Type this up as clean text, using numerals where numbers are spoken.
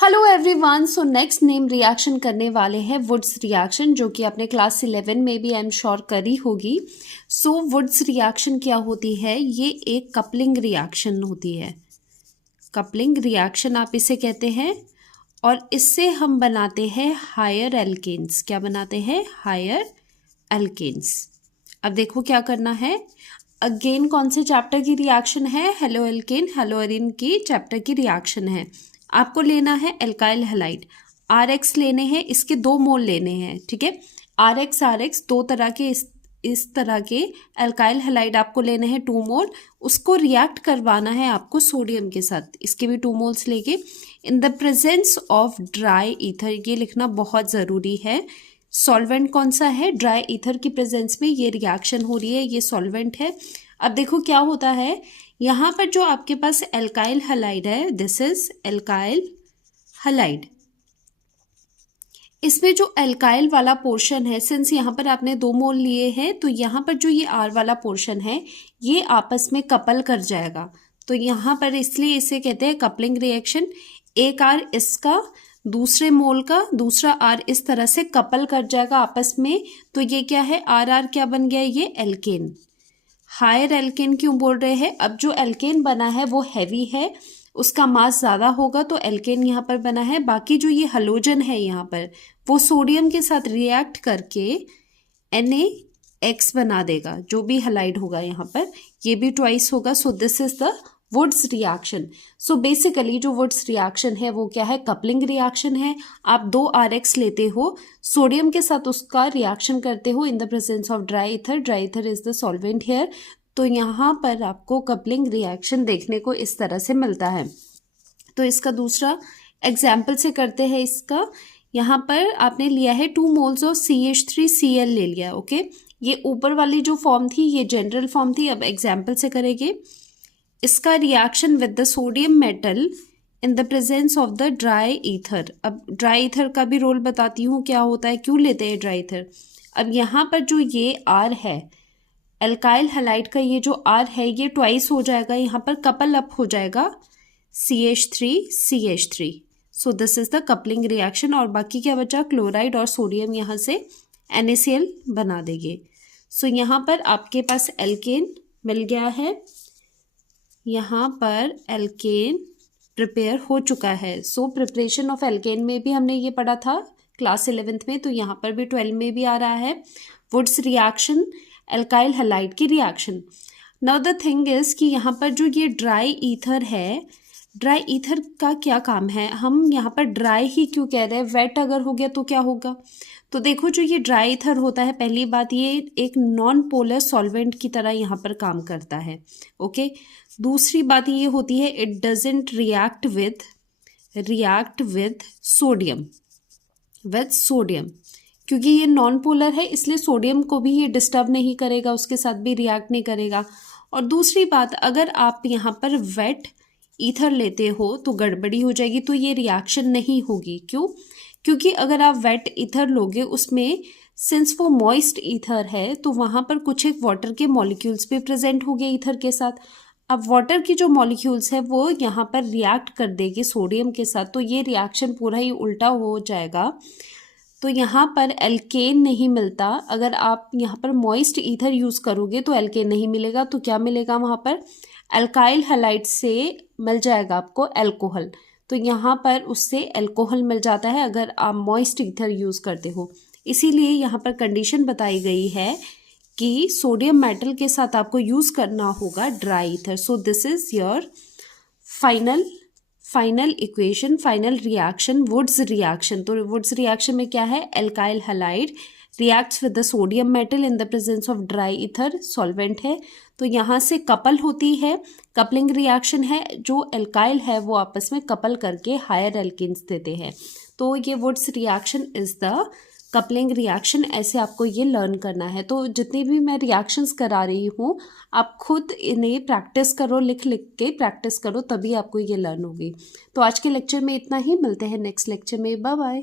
Hello everyone. So next name reaction करने वाले हैं वुड्स रिएक्शन, जो कि आपने क्लास 11 में भी आई एम श्योर करी होगी। सो वुड्स रिएक्शन क्या होती है? ये एक कपलिंग रिएक्शन होती है। कपलिंग रिएक्शन आप इसे कहते हैं, और इससे हम बनाते हैं हायर एल्केन्स। क्या बनाते हैं? Higher alkanes. अब देखो क्या करना है। अगेन कौन से चैप्टर की रिएक्शन है? हेलो एल्केन हेलो एरिन की चैप्टर की रिएक्शन है। आपको लेना है एल्काइल हैलाइड, RX लेने हैं, इसके 2 मोल लेने हैं। ठीक है, RX दो तरह के इस तरह के एल्काइल हैलाइड आपको लेने हैं 2 मोल। उसको रिएक्ट करवाना है आपको सोडियम के साथ, इसके भी 2 मोल्स लेके इन the presence of dry ether. ये लिखना बहुत ज़रूरी है। सॉल्वेंट कौन सा है? ड्राई ईथर की प्रेजेंस में ये रिएक्शन हो रही है, ये सॉल्वेंट है। अब देखो क्या होता है, यहाँ पर जो आपके पास एल्काइल हैलाइड है, दिस इज एल्काइल हैलाइड। इसमें जो एल्काइल वाला पोर्शन है, सिंस यहाँ पर आपने 2 मोल लिए हैं, तो यहाँ पर जो ये R वाला पोर्शन है ये आपस में कपल कर जाएगा। तो यहाँ पर इसलिए इसे कहते हैं कपलिंग रिएक्शन। एक R इसका, दूसरे मोल का दूसरा R इस तरह से कपल कर जाएगा आपस में। तो ये क्या है? RR क्या बन गया? ये एल्केन। हायर एल्केन क्यों बोल रहे हैं? अब जो एल्केन बना है वो हैवी है, उसका मास ज़्यादा होगा, तो एल्केन यहाँ पर बना है। बाकी जो ये हलोजन है यहाँ पर, वो सोडियम के साथ रिएक्ट करके NaX बना देगा। जो भी हैलाइड होगा यहाँ पर, ये भी ट्वाइस होगा। So this is the Wurtz reaction. So basically जो वुड्स रिएक्शन है वो क्या है? कपलिंग रिएक्शन है। आप 2 RX लेते हो, सोडियम के साथ उसका रिएक्शन करते हो in the presence of dry ether. Dry ether is the solvent here. तो यहाँ पर आपको कपलिंग रिएक्शन देखने को इस तरह से मिलता है। तो इसका दूसरा एग्जाम्पल से करते हैं इसका। यहाँ पर आपने लिया है 2 मोल्स ऑफ CH3Cl ले लिया। ओके, ये ऊपर वाली जो फॉर्म थी ये जनरल फॉर्म थी। अब एग्जाम्पल से करेंगे इसका reaction with the sodium metal in the presence of the dry ether. अब ड्राई ईथर का भी रोल बताती हूँ क्या होता है, क्यों लेते हैं ड्राई ईथर। अब यहाँ पर जो ये R है, एल्काइल हैलाइड का ये जो R है, ये ट्वाइस हो जाएगा, यहाँ पर कपल अप हो जाएगा CH3CH3। So this is the coupling reaction. और बाकी क्या बचा? क्लोराइड और सोडियम यहाँ से NaCl बना देंगे। सो यहाँ पर आपके पास एल्केन मिल गया है, यहाँ पर एल्केन प्रिपेयर हो चुका है। सो प्रिपरेशन ऑफ एल्केन में भी हमने ये पढ़ा था क्लास 11th में, तो यहाँ पर भी 12 में भी आ रहा है वुड्स रिएक्शन, एल्काइल हैलाइड की reaction. Now the thing is कि यहाँ पर जो ये ड्राई ईथर है, ड्राई ईथर का क्या काम है? हम यहाँ पर ड्राई ही क्यों कह रहे हैं? वेट अगर हो गया तो क्या होगा? तो देखो जो ये ड्राई ईथर होता है, पहली बात ये एक नॉन पोलर सॉल्वेंट की तरह यहाँ पर काम करता है। ओके, दूसरी बात ये होती है it doesn't react with sodium, क्योंकि ये नॉन पोलर है, इसलिए सोडियम को भी ये डिस्टर्ब नहीं करेगा, उसके साथ भी रिएक्ट नहीं करेगा। और दूसरी बात, अगर आप यहाँ पर वेट ईथर लेते हो तो गड़बड़ी हो जाएगी, तो ये रिएक्शन नहीं होगी। क्यों? क्योंकि अगर आप वेट ईथर लोगे, उसमें सिंस वो मॉइस्ट ईथर है, तो वहाँ पर कुछ एक वाटर के मॉलिक्यूल्स भी प्रेजेंट हो गए ईथर के साथ। अब वाटर की जो मॉलिक्यूल्स है वो यहाँ पर रिएक्ट कर देगी सोडियम के साथ, तो ये रिएक्शन पूरा ही उल्टा हो जाएगा। तो यहाँ पर एल्केन नहीं मिलता। अगर आप यहाँ पर मॉइस्ट ईथर यूज़ करोगे तो एल्केन नहीं मिलेगा, तो क्या मिलेगा वहाँ पर? एल्काइल हैलाइड से मिल जाएगा आपको एल्कोहल। तो यहाँ पर उससे एल्कोहल मिल जाता है अगर आप मॉइस्ट ईथर यूज़ करते हो। इसीलिए यहाँ पर कंडीशन बताई गई है कि सोडियम मेटल के साथ आपको यूज़ करना होगा dry ether. So this is your final equation, final reaction, Wurtz reaction. तो वुड्स रिएक्शन में क्या है? Alkyl halide reacts with the sodium metal in the presence of dry ether, solvent है, तो यहाँ से कपल होती है, कपलिंग रिएक्शन है। जो एल्काइल है वो आपस में कपल करके हायर एल्केन्स देते हैं। तो ये Wurtz reaction is the coupling reaction. ऐसे आपको ये लर्न करना है। तो जितनी भी मैं रिएक्शंस करा रही हूँ, आप खुद इन्हें प्रैक्टिस करो, लिख के प्रैक्टिस करो, तभी आपको ये लर्न होगी। तो आज के लेक्चर में इतना ही, मिलते हैं नेक्स्ट लेक्चर में। Bye bye.